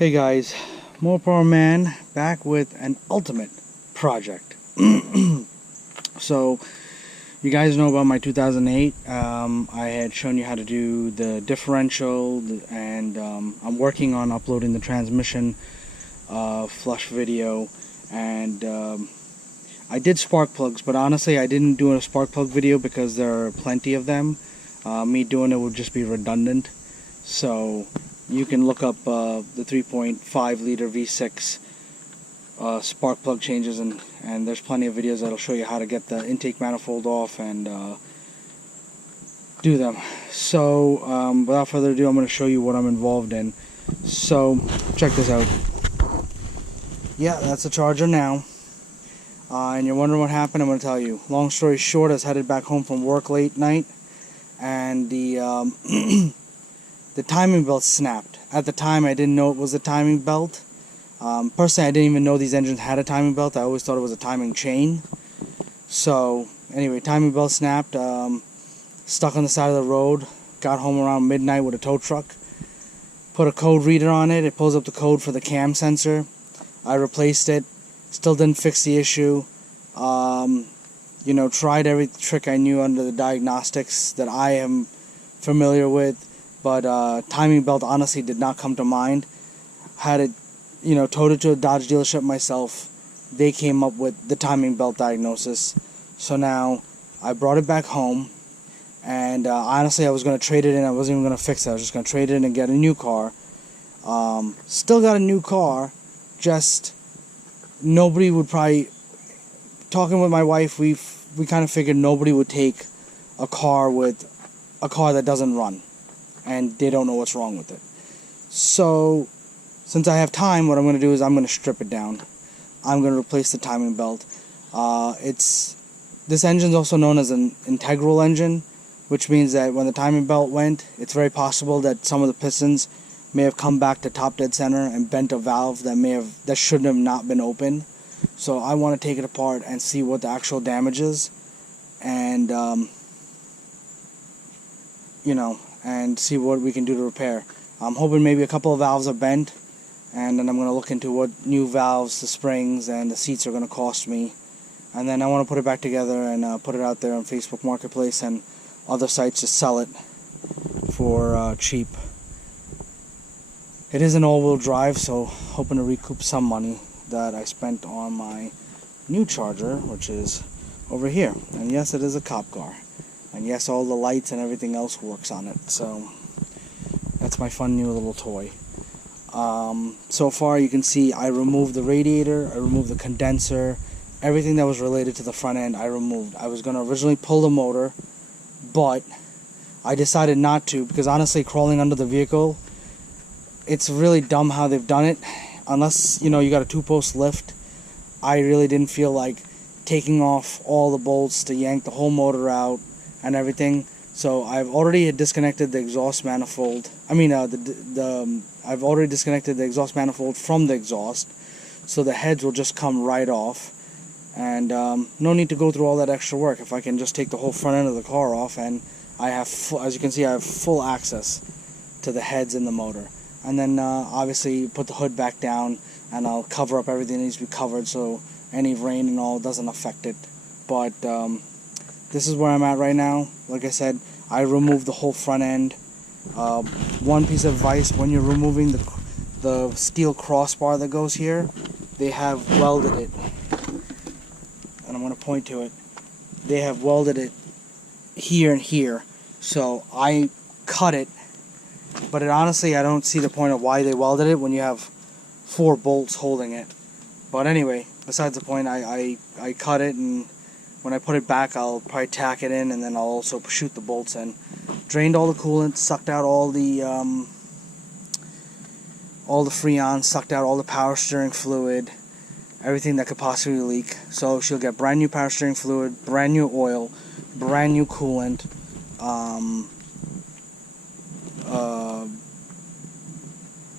Hey guys, More Power Man back with an ultimate project. So, you guys know about my 2008. I had shown you how to do the differential, and I'm working on uploading the transmission flush video. And I did spark plugs, but honestly I didn't do a spark plug video because there are plenty of them. Me doing it would just be redundant. So you can look up the 3.5 liter V6 spark plug changes, and there's plenty of videos that'll show you how to get the intake manifold off and do them. So without further ado, I'm going to show you what I'm involved in. So check this out. Yeah, that's the charger now. And you're wondering what happened. I'm going to tell you. Long story short, I was headed back home from work late night, and the the timing belt snapped. At the time, I didn't know it was a timing belt. Personally, I didn't even know these engines had a timing belt. I always thought it was a timing chain. So anyway, timing belt snapped. Stuck on the side of the road. Got home around midnight with a tow truck. Put a code reader on it. It pulls up the code for the cam sensor. I replaced it. Still didn't fix the issue. You know, tried every trick I knew under the diagnostics that I am familiar with, but timing belt honestly did not come to mind. Had it, you know, towed it to a Dodge dealership myself. They came up with the timing belt diagnosis. So now I brought it back home, and honestly I was going to trade it in. I wasn't even going to fix it. I was just going to trade it in and get a new car. Still got a new car, just nobody would probably, talking with my wife, we kind of figured nobody would take a car that doesn't run and they don't know what's wrong with it. So since I have time, what I'm going to do is I'm going to strip it down. I'm going to replace the timing belt. This engine is also known as an integral engine, which means that when the timing belt went, it's very possible that some of the pistons may have come back to top dead center and bent a valve that shouldn't have not been open. So I want to take it apart and see what the actual damage is, and you know, and see what we can do to repair. I'm hoping maybe a couple of valves are bent, and then I'm going to look into what new valves, the springs, and the seats are going to cost me, and then I want to put it back together and put it out there on Facebook Marketplace and other sites to sell it for cheap. It is an all-wheel drive, so hoping to recoup some money that I spent on my new charger, which is over here. And yes, it is a cop car. And yes, all the lights and everything else works on it. So that's my fun new little toy. So far you can see I removed the radiator, I removed the condenser, everything that was related to the front end I removed. I was going to originally pull the motor, but I decided not to, because honestly, crawling under the vehicle, it's really dumb how they've done it. Unless, you know, you got a two-post lift, I really didn't feel like taking off all the bolts to yank the whole motor out and everything. So I've already disconnected the exhaust manifold. I've already disconnected the exhaust manifold from the exhaust, so the heads will just come right off. And no need to go through all that extra work if I can just take the whole front end of the car off, and I have, as you can see, I have full access to the heads in the motor. And then obviously put the hood back down, and I'll cover up everything that needs to be covered so any rain and all doesn't affect it. But this is where I'm at right now. Like I said, I removed the whole front end. One piece of advice: when you're removing the steel crossbar that goes here, they have welded it, and I'm going to point to it. They have welded it here and here, so I cut it. But honestly, I don't see the point of why they welded it when you have 4 bolts holding it. But anyway, besides the point, I cut it, and when I put it back, I'll probably tack it in, and then I'll also shoot the bolts in. Drained all the coolant, sucked out all the Freon, sucked out all the power steering fluid, everything that could possibly leak. So she'll get brand new power steering fluid, brand new oil, brand new coolant.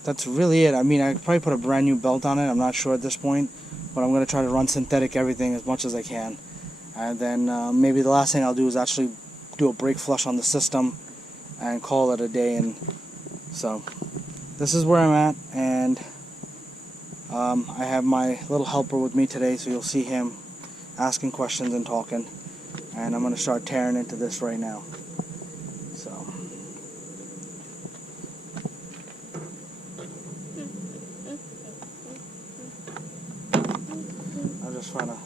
That's really it. I mean, I could probably put a brand new belt on it. I'm not sure at this point, but I'm going to try to run synthetic everything as much as I can. And then maybe the last thing I'll do is actually do a brake flush on the system and call it a day. And so this is where I'm at, and I have my little helper with me today, so you'll see him asking questions and talking, and I'm going to start tearing into this right now. So I'm just trying to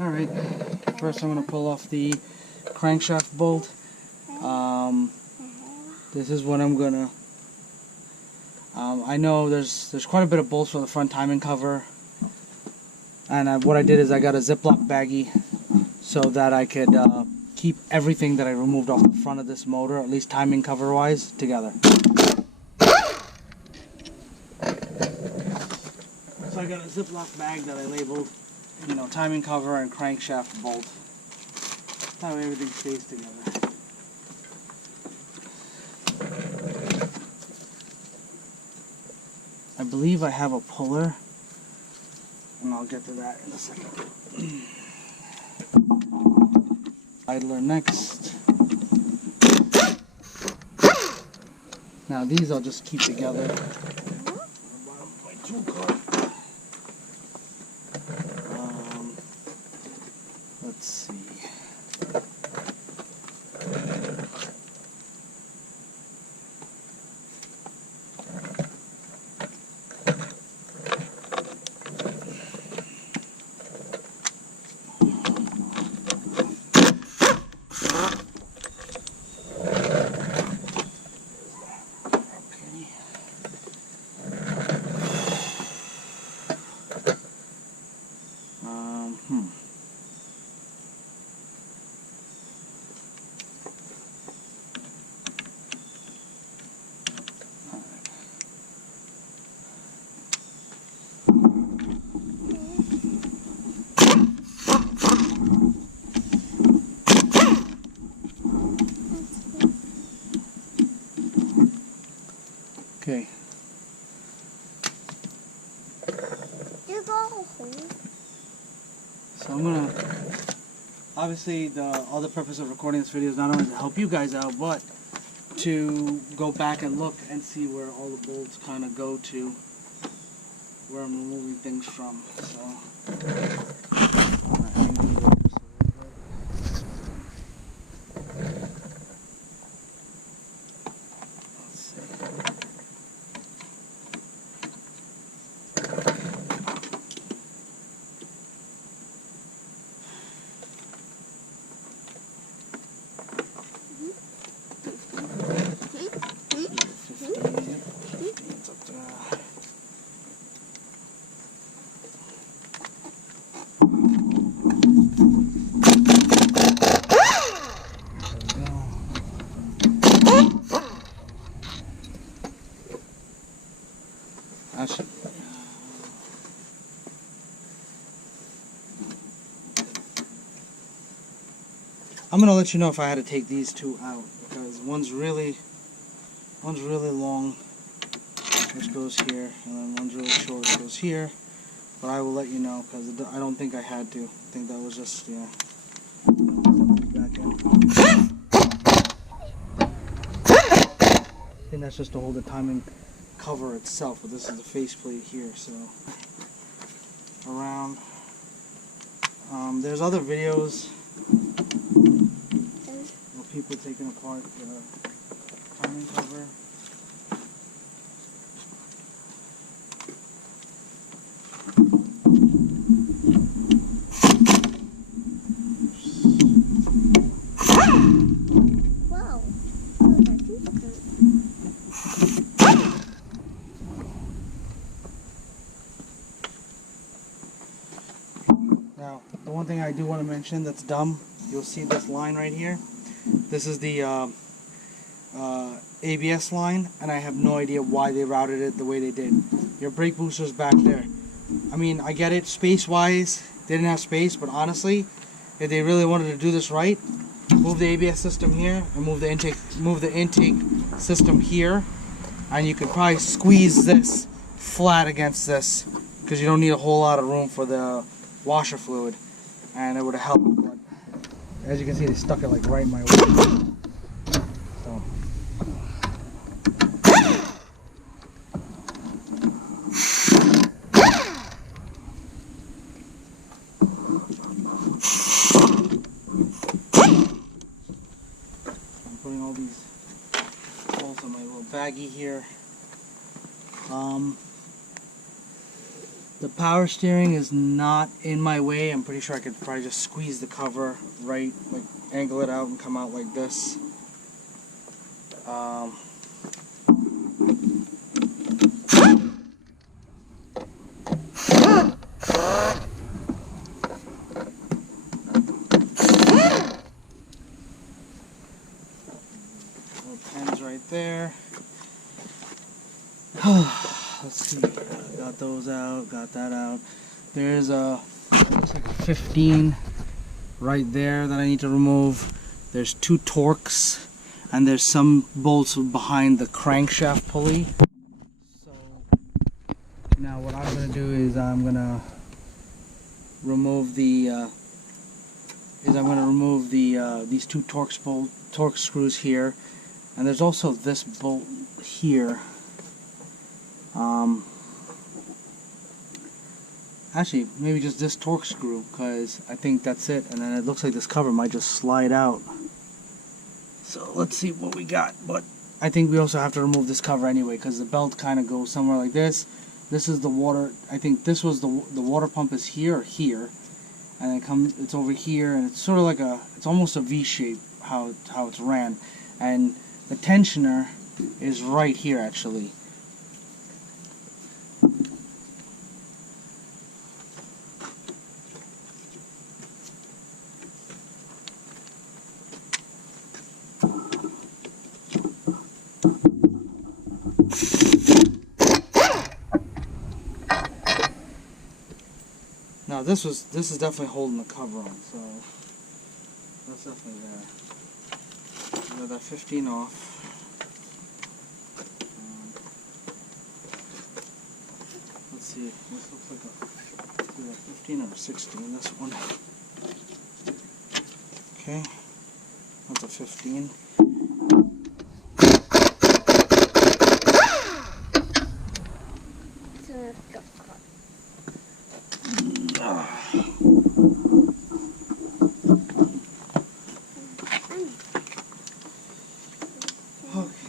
Alright, first I'm going to pull off the crankshaft bolt. This is what I'm going to... I know there's quite a bit of bolts for the front timing cover. And what I did is I got a Ziploc baggie so that I could keep everything that I removed off the front of this motor, at least timing cover wise, together. So I got a Ziploc bag that I labeled, you know, timing cover and crankshaft bolt. That way everything stays together. I believe I have a puller, and I'll get to that in a second. Idler next. Now these I'll just keep together. My tool cart. Let's see. Okay. So I'm gonna, obviously the other purpose of recording this video is not only to help you guys out, but to go back and look and see where all the bolts kind of go to, where I'm removing things from. So I'm gonna let you know if I had to take these two out, because one's really long, which goes here, and then one's really short, which goes here. But I will let you know, because I don't think I had to. I think that was just, yeah. Back in. I think that's just to hold the timing cover itself, but this is the faceplate here. So around. There's other videos of people taking apart the timing cover. Wow. Now, the one thing I do want to mention that's dumb, you'll see this line right here. This is the ABS line, and I have no idea why they routed it the way they did. Your brake booster's back there. I mean, I get it, space-wise, they didn't have space, but honestly, if they really wanted to do this right, move the ABS system here, and move the intake system here, and you could probably squeeze this flat against this because you don't need a whole lot of room for the washer fluid, and it would have helped. But as you can see, they stuck it like right in my way. So. I'm putting all these holes in my little baggie here. The power steering is not in my way. I'm pretty sure I could probably just squeeze the cover right, like angle it out and come out like this. Little pins right there. Let's see, got those out, got that out. There's looks like a 15 right there that I need to remove. There's 2 Torx, and there's some bolts behind the crankshaft pulley. So now what I'm gonna do is I'm gonna remove the these 2 Torx screws here, and there's also this bolt here. Actually, maybe just this Torx screw, because I think that's it, and then it looks like this cover might just slide out. So let's see what we got, but I think we also have to remove this cover anyway, because the belt kind of goes somewhere like this. This is the water, I think this was the water pump is here or here, and it's over here, and it's sort of like it's almost a V shape how it's ran, and the tensioner is right here actually. Now this is definitely holding the cover on, so that's definitely there. Got that 15 off. Let's see, this looks like a 15 or 16. This one. Okay, that's a 15.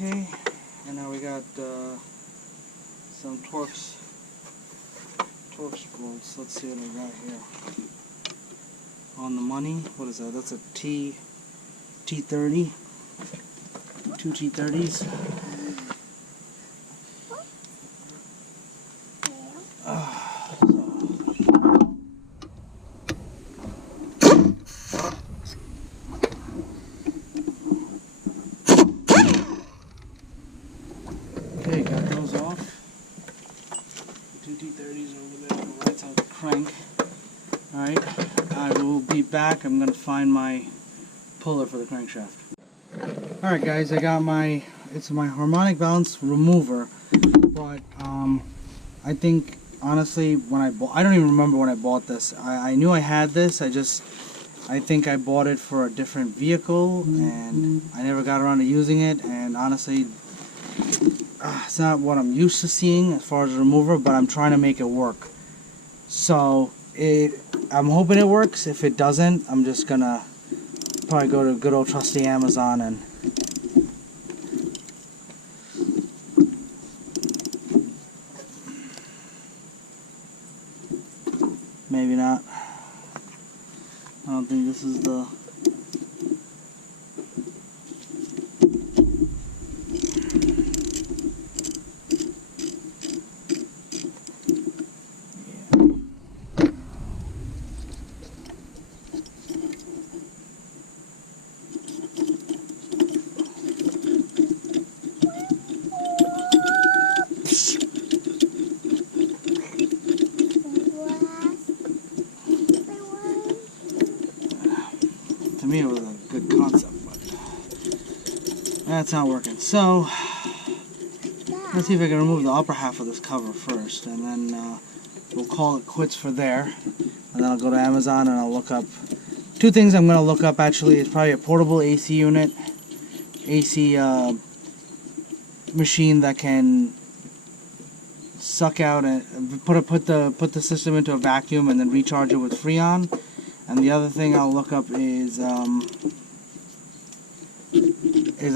Okay, and now we got some Torx bolts. Let's see what we got here. On the money, what is that? That's a T30. 2 T30s. Okay, got those off. The 2 T30s over there on the right side of the crank. Alright, I will be back. I'm going to find my puller for the crankshaft. Alright guys, I got it's my harmonic balance remover, but I think honestly I don't even remember when I bought this. I knew I had this, I think I bought it for a different vehicle and I never got around to using it, and honestly it's not what I'm used to seeing as far as a remover, but I'm trying to make it work. So I'm hoping it works. If it doesn't, I'm just gonna probably go to good old trusty Amazon and maybe not. I don't think this is the to me it was a good concept. that's not working. So let's see if I can remove the upper half of this cover first, and then we'll call it quits for there. And then I'll go to Amazon and I'll look up two things. I'm going to look up actually is probably a portable AC unit, AC machine that can suck out and put the system into a vacuum and then recharge it with Freon. And the other thing I'll look up is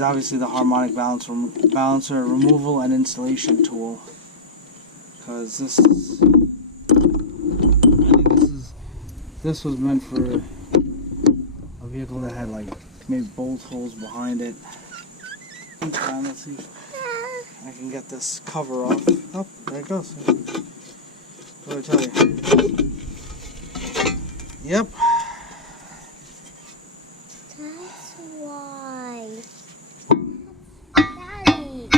obviously the harmonic balancer removal and installation tool, because I think this was meant for a vehicle that had like maybe bolt holes behind it. Let's see if I can get this cover off. Oh, there it goes. What did I tell you? Yep. That's why. Daddy.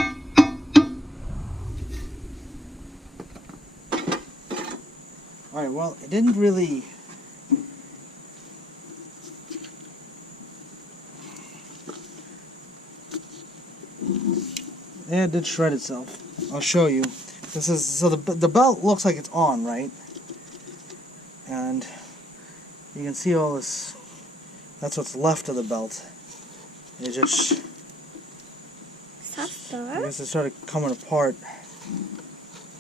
Alright, well, it didn't really... Yeah, it did shred itself. I'll show you. This is so the belt looks like it's on, right? And you can see all this. That's what's left of the belt. It just, I guess it started coming apart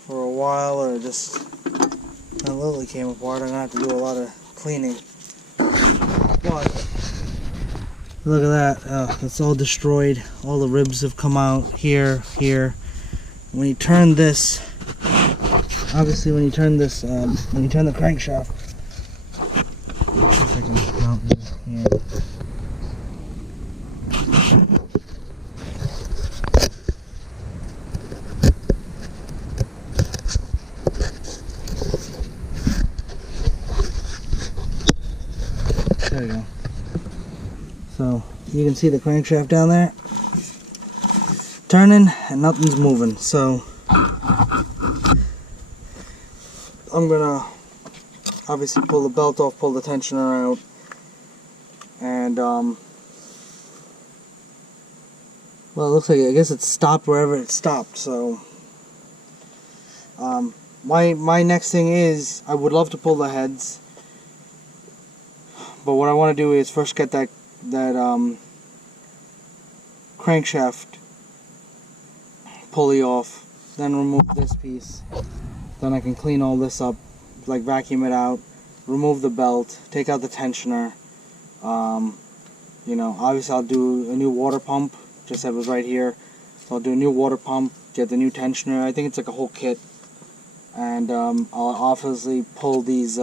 for a while, or just literally came apart. I'm gonna have to do a lot of cleaning. But look at that. It's all destroyed. All the ribs have come out here, here. When you turn this, obviously when you turn this, when you turn the crankshaft, if I can mount this here. There you go. So you can see the crankshaft down there turning and nothing's moving. So I'm gonna obviously pull the belt off, pull the tensioner out, and well, it looks like I guess it stopped wherever it stopped. So my next thing is I would love to pull the heads, but what I want to do is first get that crankshaft pulley off, then remove this piece. Then I can clean all this up, like vacuum it out, remove the belt, take out the tensioner. You know, obviously I'll do a new water pump, just that was right here. So I'll do a new water pump, get the new tensioner. I think it's like a whole kit. And I'll obviously pull these,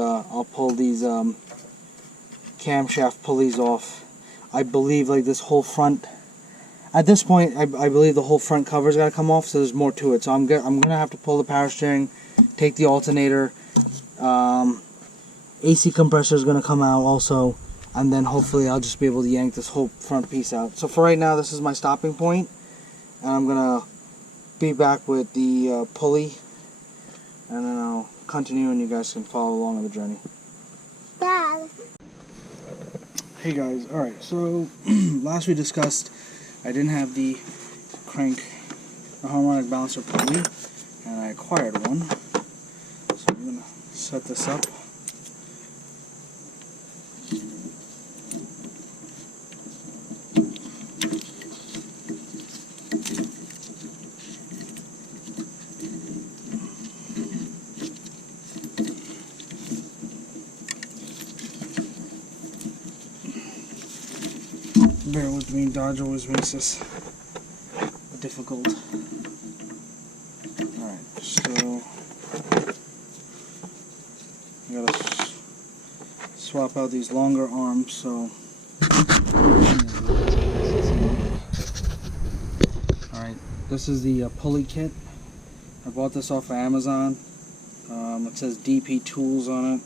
camshaft pulleys off. I believe like this whole front, at this point I believe the whole front cover's got to come off, so there's more to it. So I'm gonna have to pull the power steering, take the alternator, AC compressor is gonna come out also, and then hopefully I'll just be able to yank this whole front piece out. So for right now, this is my stopping point, and I'm gonna be back with the pulley, and then I'll continue and you guys can follow along on the journey. Dad. Hey guys, alright, so last we discussed I didn't have the harmonic balancer pulley, and I acquired one. So I'm going to set this up. Bear with me, Dodge always makes this difficult. Alright, so I gotta swap out these longer arms, so alright, this is the pulley kit. I bought this off of Amazon. It says DP Tools on it.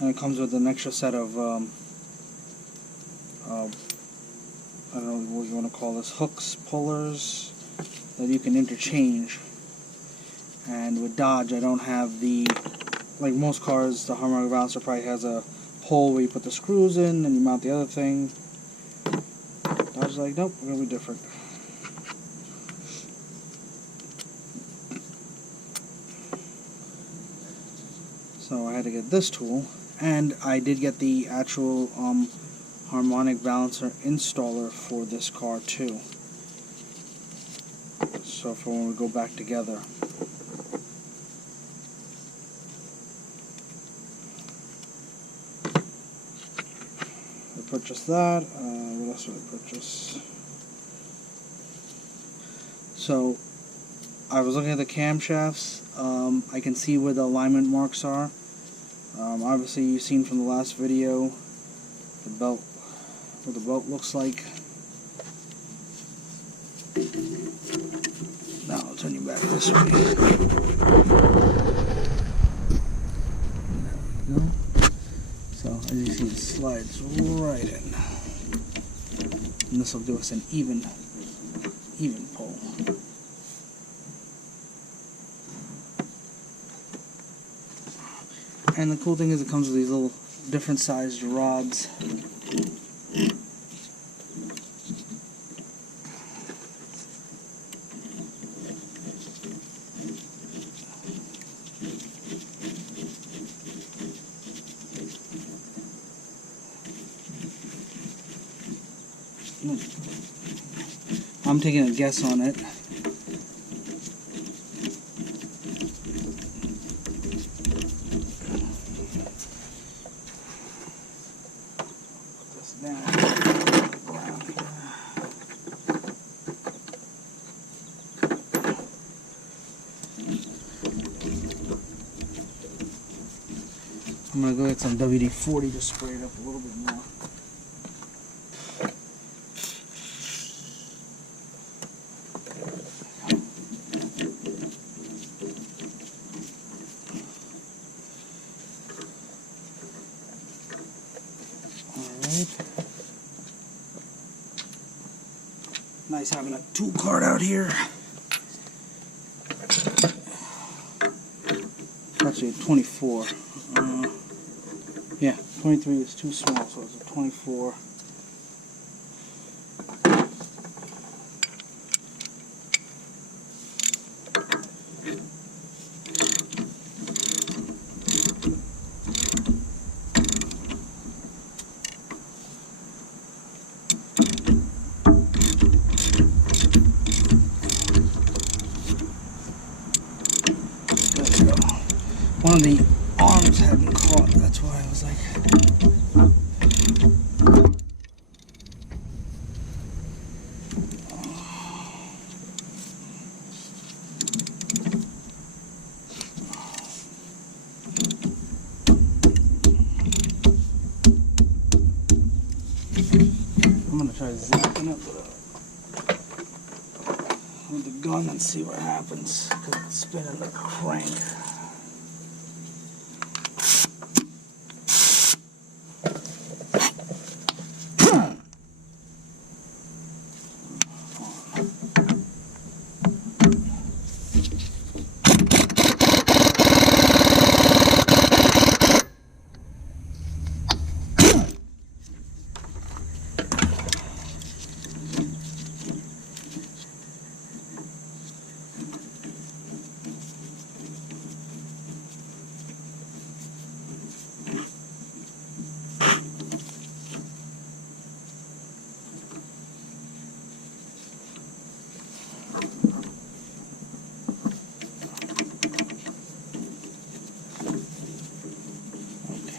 And it comes with an extra set of, I don't know what you want to call this, hooks, pullers, that you can interchange. And with Dodge, I don't have the, like most cars, the harmonic balancer probably has a hole where you put the screws in and you mount the other thing. Dodge is like, nope, we're going to be different. So I had to get this tool, and I did get the actual harmonic balancer installer for this car too. So for when we go back together. I purchased that. What else did I purchase? So I was looking at the camshafts. I can see where the alignment marks are. Obviously you've seen from the last video the belt, what the belt looks like. Now I'll turn you back this way. There we go. So as you see, it slides right in. And this will give us an even pull. And the cool thing is it comes with these little different sized rods. I'm taking a guess on it. I'm going to go get some WD-40 to spray it up a little bit more. Alright. Nice having a tool cart out here. Actually a 24. Yeah, 23 is too small, so it's a 24. One of the arms hadn't caught, that's why I was like... I'm going to try zapping it with the gun and see what happens, because it's spinning the crank.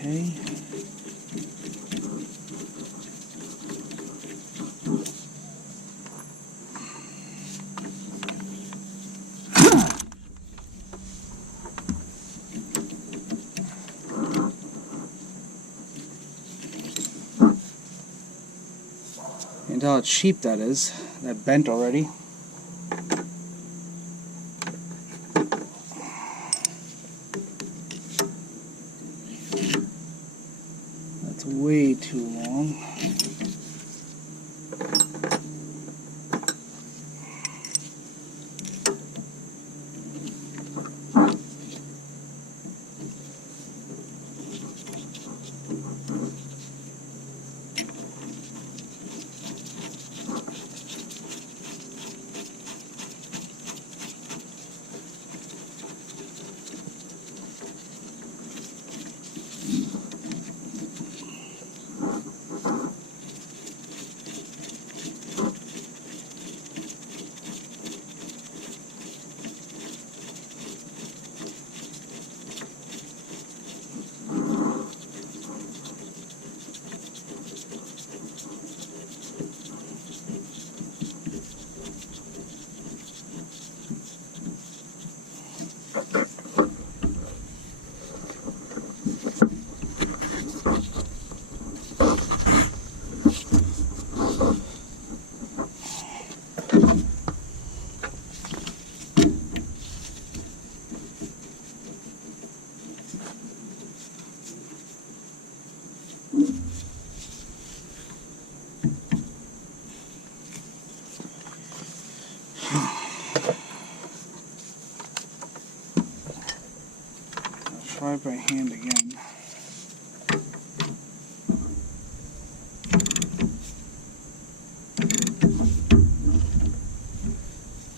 Okay. You can tell it's cheap, that is. That bent already. That's way too long. hurt my hand again.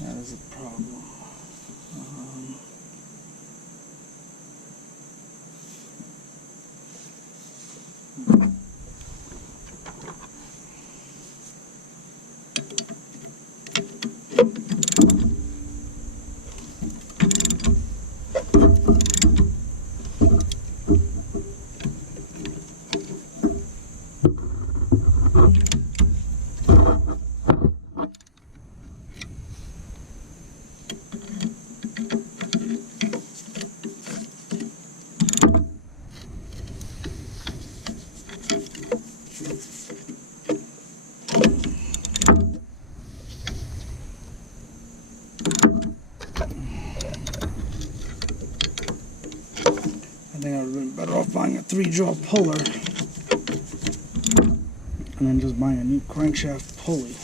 That is a problem. I think I would have been better off buying a 3-jaw puller and then just buying a new crankshaft pulley.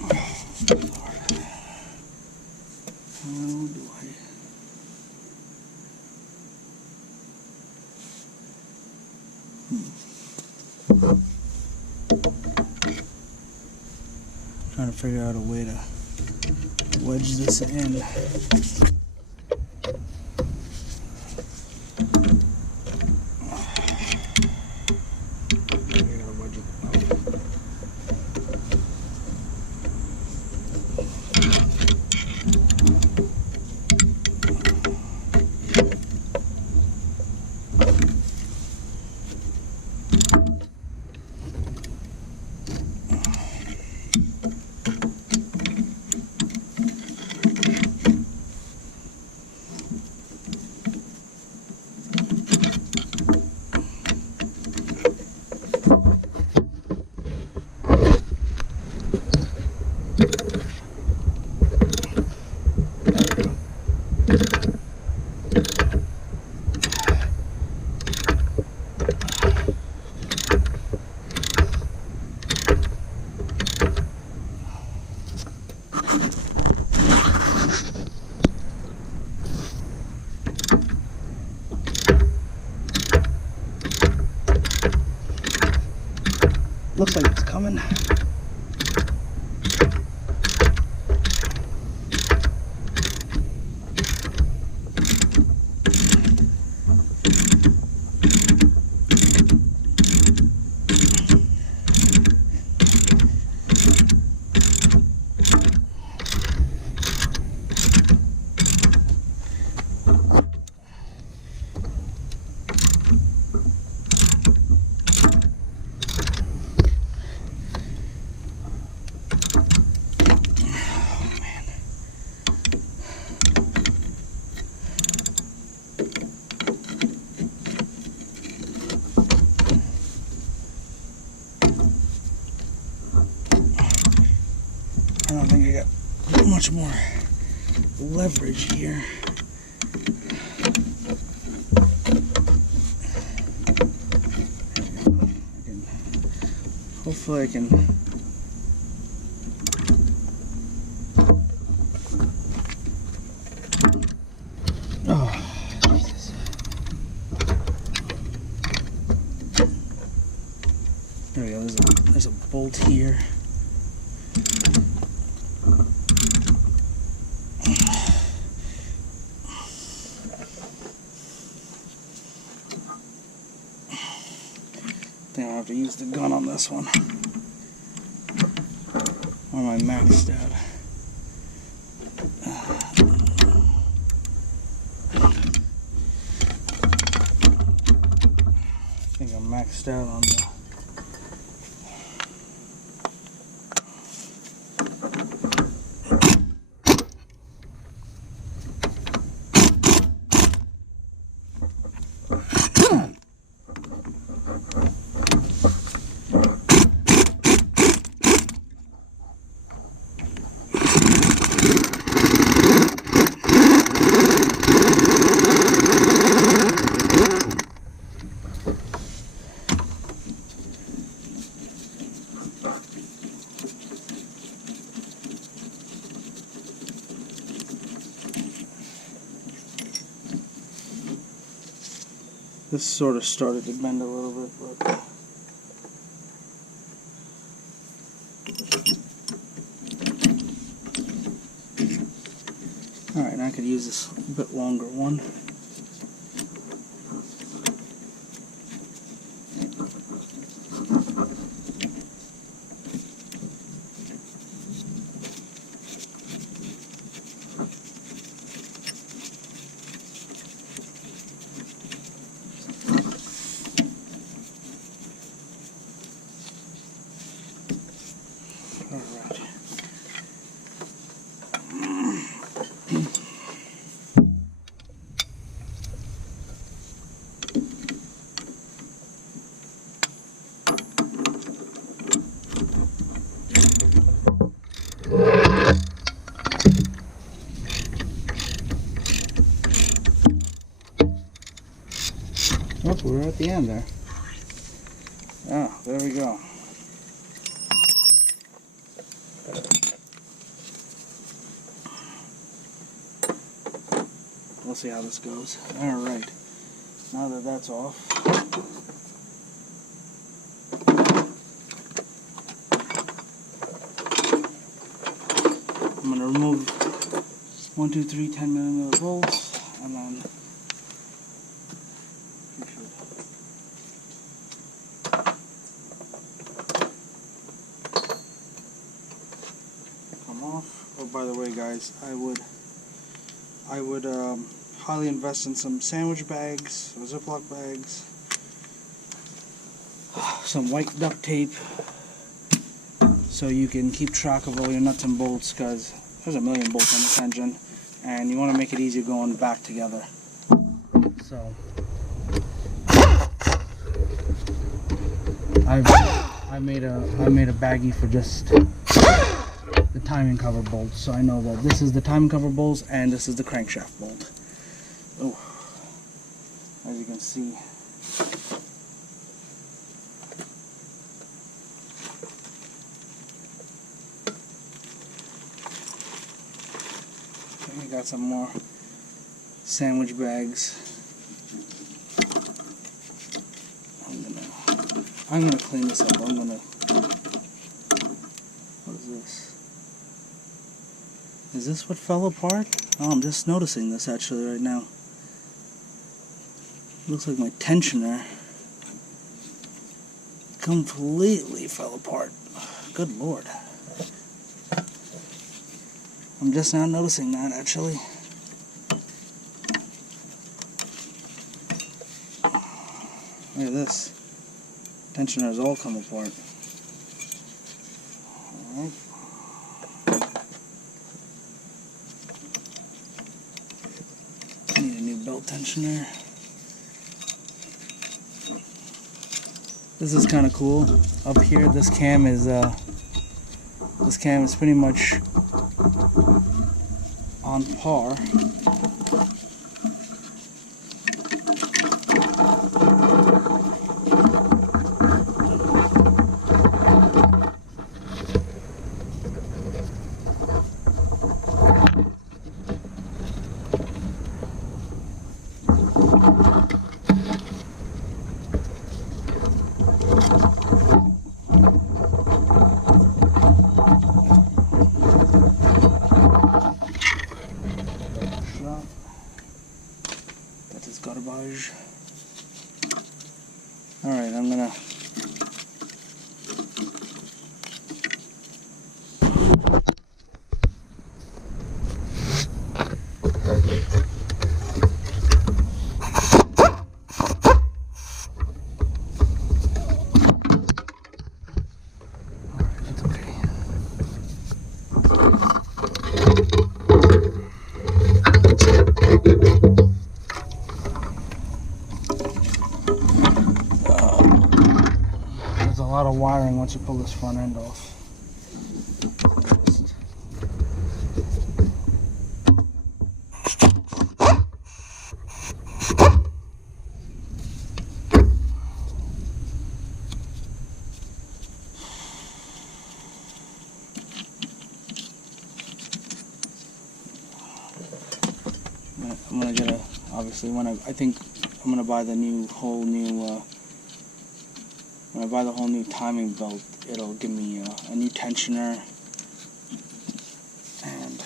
Oh, Lord. How do I... Trying to figure out a way to wedge this in. Looks like it's coming. I don't think I got much more leverage here. Hopefully I can Jesus. There we go, there's a bolt here. I think I'll have to use the gun on this one. Or am I maxed out? I think I'm maxed out on the... This sort of started to bend a little bit, but alright, I could use this a bit longer one. Alright. Oh, we're at the end there. Ah, there we go. We'll see how this goes. Alright, now that that's off, I'm going to remove 1, 2, 3 10mm bolts, and then come off. Oh, by the way, guys, I would highly invest in some sandwich bags or Ziploc bags, some white duct tape, so you can keep track of all your nuts and bolts, because there's a million bolts on this engine and you want to make it easier going back together. So I made a baggie for just the timing cover bolts, so I know that this is the timing cover bolts and this is the crankshaft bolt. Oh, as you can see, we got some more sandwich bags. I'm gonna clean this up. What is this? Is this what fell apart? Oh, I'm just noticing this actually right now. Looks like my tensioner completely fell apart. Good Lord. I'm just now noticing that actually. Look at this. Tensioner has all come apart. Alright. Need a new belt tensioner. This is kind of cool. Up here, this cam is pretty much on par. That is garbage. Alright, I'm gonna there's a lot of wiring once you pull this front end off. I'm gonna get a, obviously when I think I'm gonna buy the whole new. When I buy the whole new timing belt, it'll give me a new tensioner and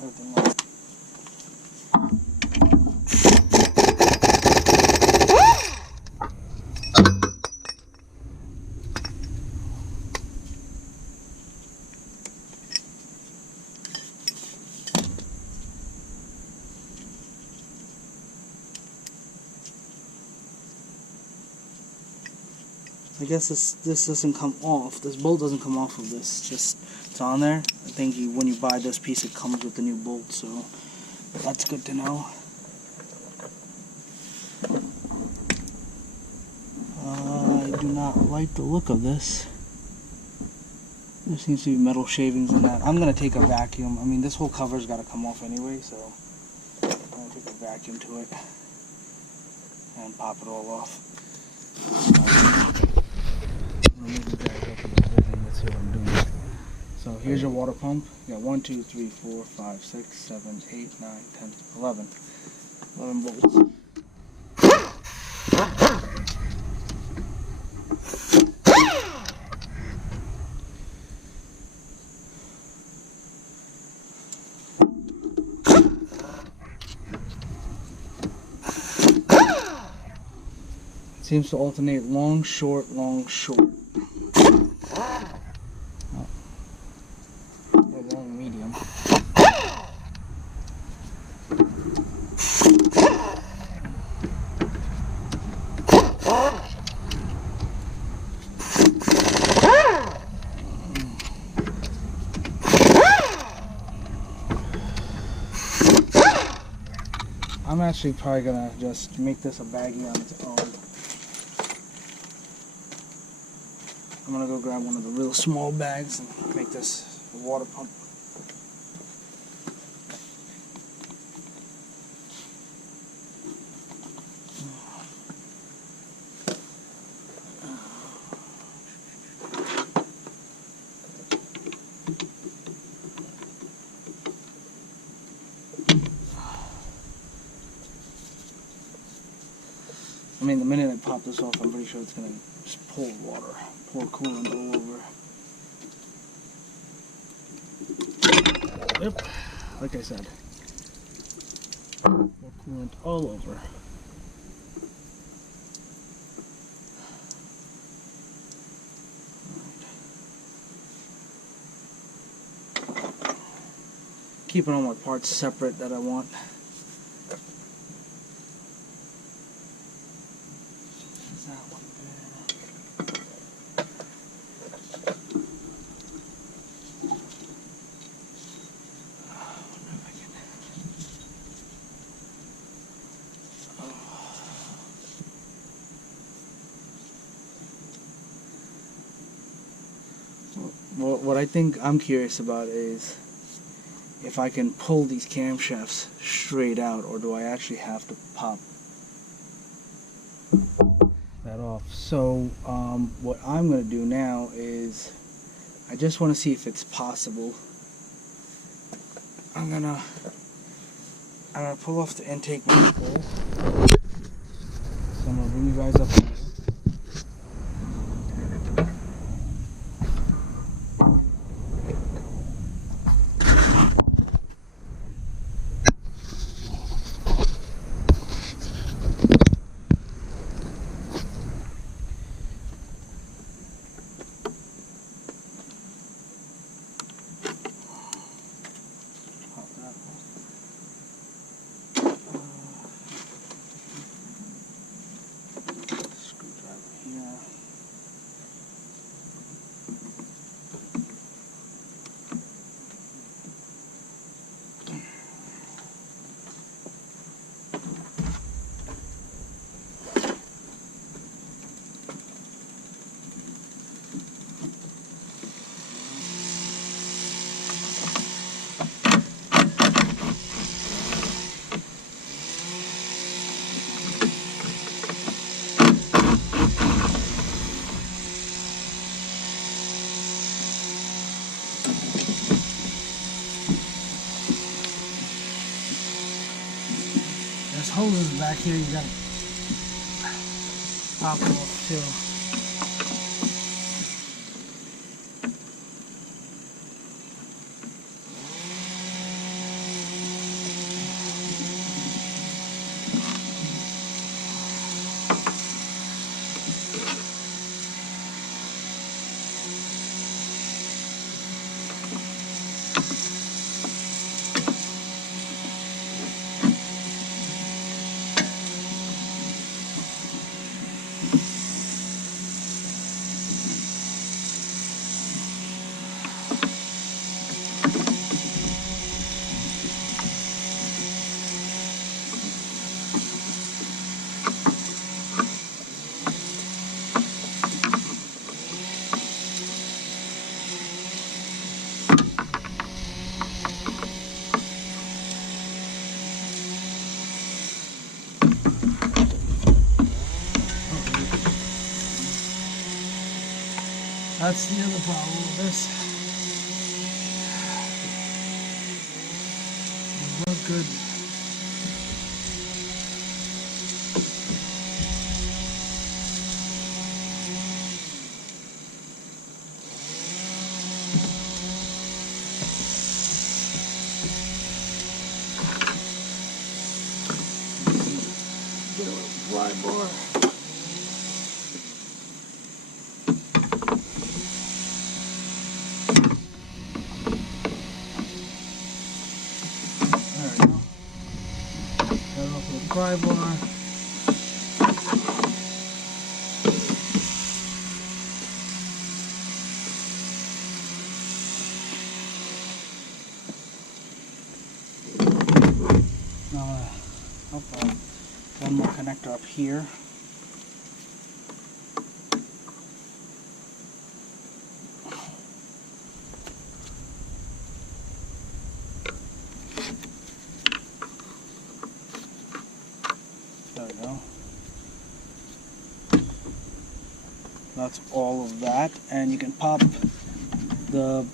everything else. I guess this doesn't come off. This bolt doesn't come off of this. It's on there. I think when you buy this piece, it comes with the new bolt, so that's good to know. I do not like the look of this. There seems to be metal shavings in that. I'm gonna take a vacuum. I mean, this whole cover's got to come off anyway, so I'm gonna take a vacuum to it and pop it all off. Let's see what I'm doing. So here's your water pump. You got 1, 2, 3, 4, 5, 6, 7, 8, 9, 10, 11. 11 bolts. It seems to alternate long, short, long, short. Or long, medium. I'm actually probably gonna just make this a baggie on its own. I'm gonna go grab one of the real small bags and make this a water pump. I mean, the minute I pop this off, I'm pretty sure it's gonna just pour water, pour coolant all over. Yep, like I said, pour coolant all over. Keeping all my parts separate that I want. What I think I'm curious about is if I can pull these camshafts straight out, or do I actually have to pop that off? So what I'm going to do now is I just want to see if it's possible. I'm gonna pull off the intake manifold. So I'm gonna bring you guys up here. Screw hoses back here, you gotta pop them off too. That's the other problem with this. It's not good. Get a fly bar. Pry bar. Now, one more connector up here. There we go. That's all of that, and you can pop the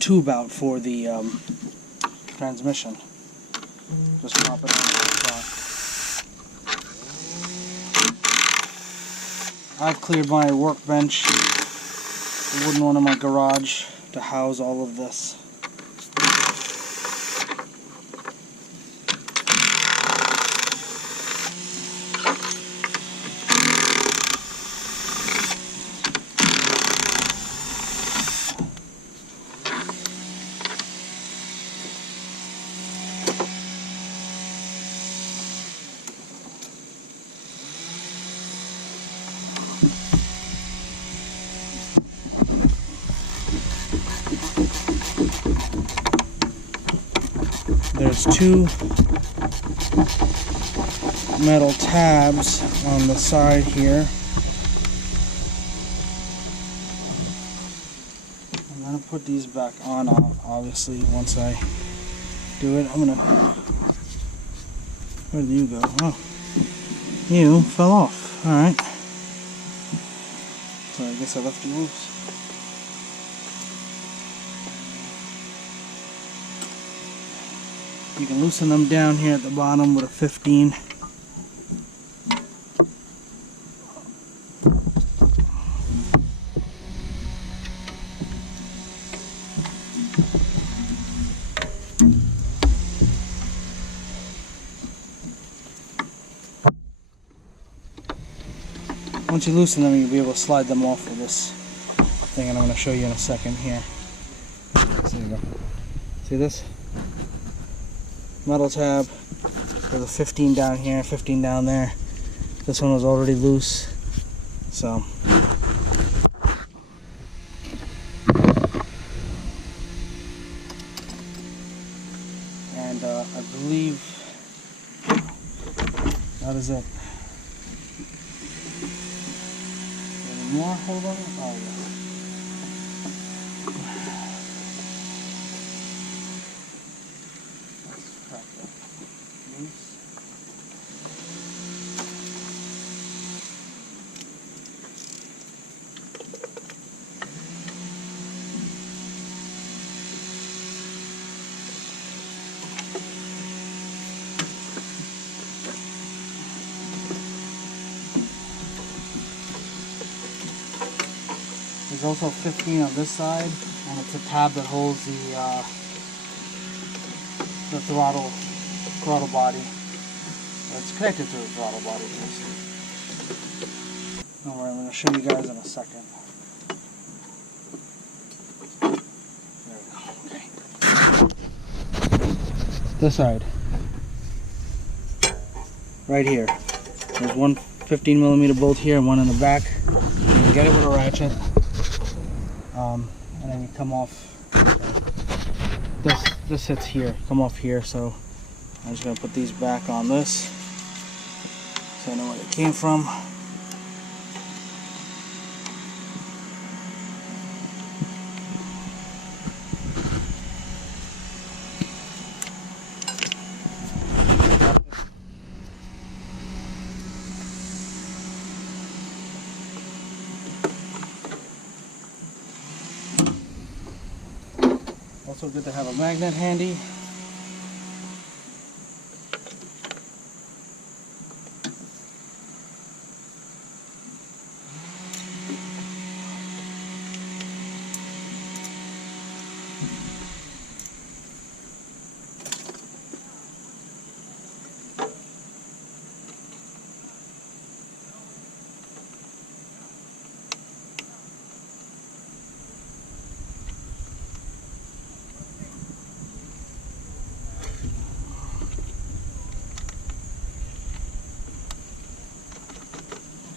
tube out for the transmission. Just pop it on the side. I've cleared my workbench, the wooden one in my garage, to house all of this. There's two metal tabs on the side here. I'm gonna put these back on, obviously, once I do it. Where did you go? Oh, you fell off. Alright. So I guess I left you loose. You can loosen them down here at the bottom with a 15. Once you loosen them, you'll be able to slide them off with this thing, and I'm going to show you in a second here. There you go. See this? Metal tab. There's a 15 down here, 15 down there. This one was already loose, so. And I believe that is it. Any more? Hold on. Oh, yeah. There's also 15 on this side, and it's a tab that holds the throttle body. It's connected to the throttle body first. Alright, I'm going to show you guys in a second. There we go. Okay. This side. Right here. There's one 15mm bolt here and one in the back. You can get it with a ratchet. And then you come off. This sits here. Come off here. So I'm just going to put these back on this, so I know where they came from. Also good to have a magnet handy.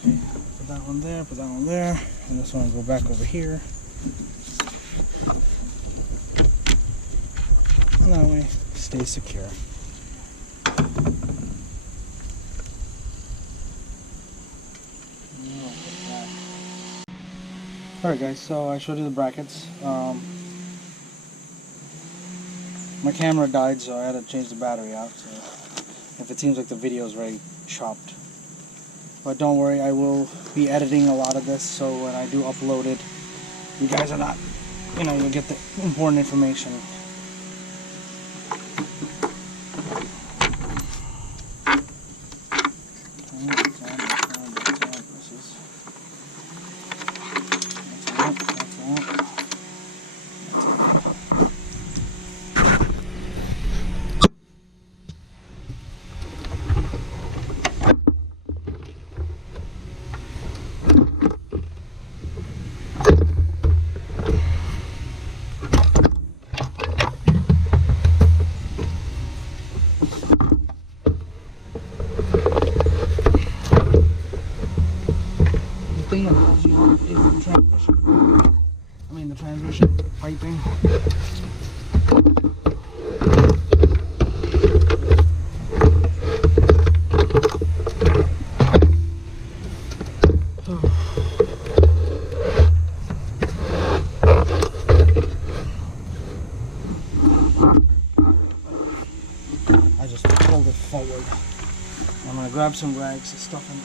Put that one there, put that one there, and this one will go back over here. And that way, stay secure. Alright guys, so I showed you the brackets. My camera died, so I had to change the battery out. So if it seems like the video is very chopped. But don't worry, I will be editing a lot of this, so when I do upload it, you guys are not, you'll get the important information. Thing that holds you up is the transmission. The transmission piping. I just pulled it forward. I'm gonna grab some rags and stuff in it.